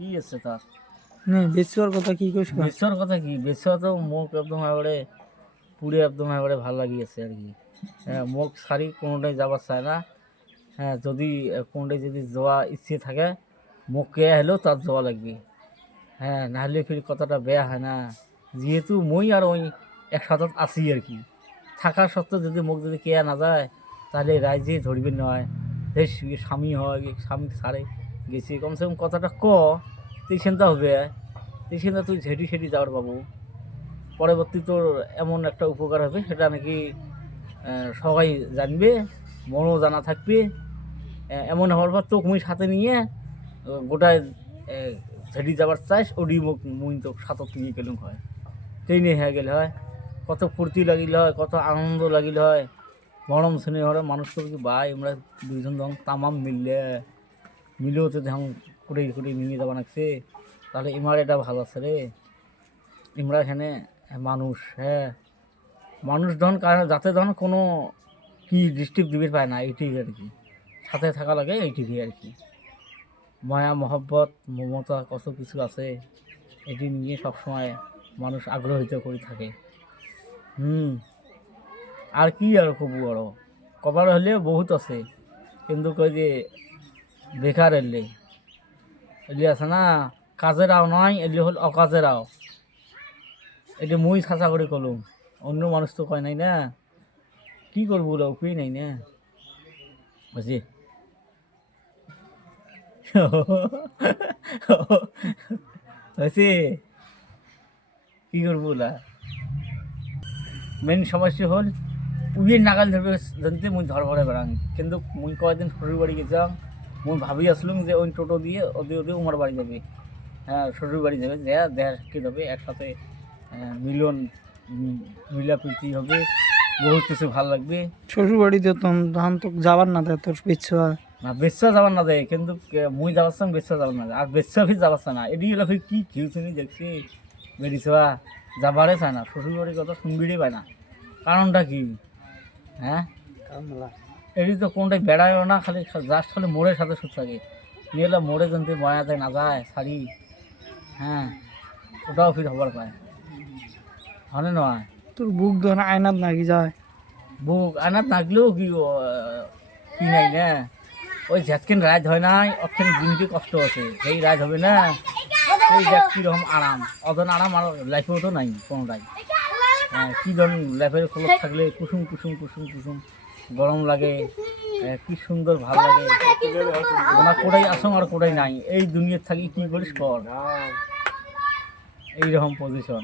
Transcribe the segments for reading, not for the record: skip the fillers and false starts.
কি আছে তার? বেচুয়ার কথা কি কইস বেশ্যার কথা কি, বেশ্যা তো মুখ একদম এবারে পুড়ে একদম এবারে ভাল লাগিয়েছে আর কি। হ্যাঁ, মুখ ছাড়ি কোনোটাই যাবার চায় না। হ্যাঁ, যদি কোনোটাই যদি যাওয়া ইচ্ছে থাকে মুখকে হলেও তার যাওয়া লাগবে। হ্যাঁ, নাহলে ফির কথাটা বেয়া হয় না। যেহেতু মই আর ওই একসাথে আছি আর কি, থাকার সত্ত্বেও যদি মুখ যদি কেয়া না যায় তাহলে রাইজে ধরবেন নয়। যে স্বামী হয় স্বামী ছাড়ে গেছি কমসে কম কথাটা তুই চিন্তা হবে, তুই চিন্তা তুই ঝেড়ি সেটি যাওয়ার পাবো। পরবর্তী তোর এমন একটা উপকার হবে, সেটা নাকি সবাই জানবে, মনও জানা থাকবে। এমন হওয়ার পর তোকে মুই সাথে নিয়ে গোটায় ঝেড়ি যাবার চাইস ওডি মুখ মুই তো সাথে নিয়ে গেলুম হয়, ট্রেনে হয়ে গেলে হয়। কত ফুর্তি লাগিল হয়, কত আনন্দ লাগিল হয়। মরম শ্রেণী হরে মানুষ তো কি ভাই, আমরা দুইজন যখন তামাম মিলেও তো যখন করে করে নিয়ে যাওয়া লাগছে, তাহলে ইমার এটা ভালো আছে রে। আমরা এখানে মানুষ, হ্যাঁ মানুষ ধন যাতে ধন কোনো কি ডিস্ট্রিক্ট দিবির পায় না, এইটিই আর কি। সাথে থাকা লাগে এইটিই আর কি। মায়া মহব্বত মমতা কত কিছু আছে, এটি নিয়ে সবসময় মানুষ আগ্রহিত করে থাকে। আর কি আর খুব বড় কবার হলে বহুত আছে, কিন্তু কই যে বেকার এলে আছে না, কাজেরাও নয়, এলে হল অকাজেরাও। এটা মুই ছাঁচা করে কলুম, অন্য মানুষ তো কয় নাই না। কি করবো ওরা উপায় নাই না, বুঝি। হয়েছে কি করবো ওলা। মেন সমস্যা হল উইয়ের নাগাল ধরবে জানতে মুই ধরভরে বেড়াং। কিন্তু মুই কয়েকদিন শ্বশুর বাড়ি গেছিলাম, মুই ভাবি আসলুম যে ওই টোটো দিয়ে ওদের উমার বাড়ি যাবে। হ্যাঁ, শ্বশুর বাড়ি যাবে, দেয়া কি যাবে একসাথে, মিলন মিলাপ্রীতি হবে, বহুত কিছু ভালো লাগবে। শ্বশুর বাড়িতে তখন তো যাবার না দেয় তোর বেচুয়া না বেচ্চা যাবার না দেয়, কিন্তু মুই যাবার চান বেচ্চা যাবার না, আর বেচ্চা ফির যাবার চায় না। এটি হলো ফির কি খিউছিনি দেখছি বেরিয়েছা যাবারে চায় না, শ্বশুর বাড়ির কথা শুনবিড়ই পায় না। কারণটা কি? হ্যাঁ, এটি তো কোনটাই বেড়ায়ও না, খালি জাস্ট খালি মোড়ের সাথে সুখ থাকে। নিয়ে এলো মোড়ে যদি বয়াতে না যায় শাড়ি, হ্যাঁ ওটাও ফির হবার পায় হয় নয়। তোর বুক ধরে আয়নাত নাকি যায়, বুক আনাত নাগলেও কি কি নাই না, ওই ঝাটকেন রাত হয় নাই অতখান দিনকে কষ্ট আছে, সেই রাত হবে না। এই দেখ কীরকম আরাম, অতন আরাম আর লাইফেও তো নাই কোনোটাই। হ্যাঁ, কী ধরুন লাইফের খোলক থাকলে কুসুম কুসুম কুসুম কুসুম গরম লাগে, কি সুন্দর ভালো লাগে। ওনা কোটাই আসং আর কোটাই নাই, এই দুনিয়ার থাকি কি করিস কর, এইরকম পজিশন।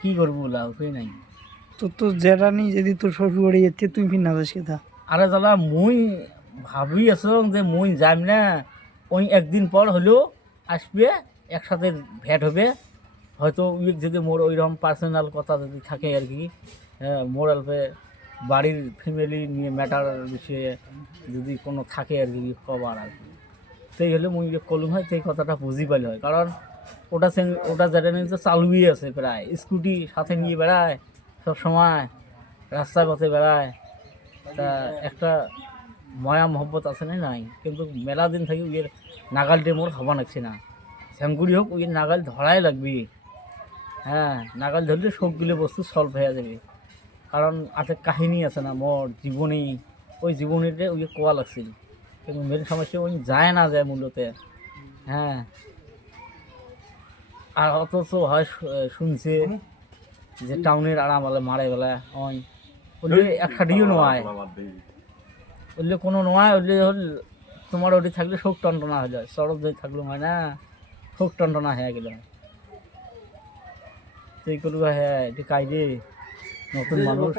কি করবো বলা উপায় নাই। তোর তো যেটা নেই, যদি তোর শ্বশুর বাড়ি যেতে তুই ফির না যাস কেথা। আরে দাদা মুই ভাবি আসং যে মুই যাম না, ওই একদিন পর হলেও আসবে, একসাথে ভেট হবে। হয়তো উইক যদি মোর ওইরকম পার্সোনাল কথা যদি থাকে আর কি, হ্যাঁ মোর অল্পে বাড়ির ফ্যামিলি নিয়ে ম্যাটার বিষয়ে যদি কোনো থাকে আর কি কবার আর কি, সেই হলে মুই কলুম হয় সেই কথাটা বুঝি পাইলে হয়। কারণ ওটা যেটা নিয়ে তো চালুই আছে, প্রায় স্কুটি সাথে নিয়ে বেড়ায় সব সময়, রাস্তার পথে বেড়ায়। তা একটা ময়া মহব্বত আছে না নাই, কিন্তু মেলা দিন থাকি উইয়ের নাগালটে মোর হবা লাগছে না। শ্যামগুড়ি হোক উইয়ের নাগাল ধরাই লাগবে। হ্যাঁ, নাগাল ধরলে সবগুলো বস্তু সলভ হয়ে যাবে। কারণ আছে কাহিনী আছে না মোর জীবনী, ওই জীবনীতে ওই কোয়া লাগছিল, কিন্তু মেন সমস্যা ওই যায় না যায় মূলতে। হ্যাঁ, আর অথচ হয় শুনছে যে টাউনের আরাম বলে মারে বেলা ওই ওই একটা ডিও নয়, ওইলে কোনো নয়, ওইলে হল তোমার ওটি থাকলে শোক টনটনা হয়ে যায়, সরব যদি থাকলে হয় না, শোক টনটনা হয়ে গেল। সেই করবো হ্যাঁ এটি কাইদে নতুন মানুষ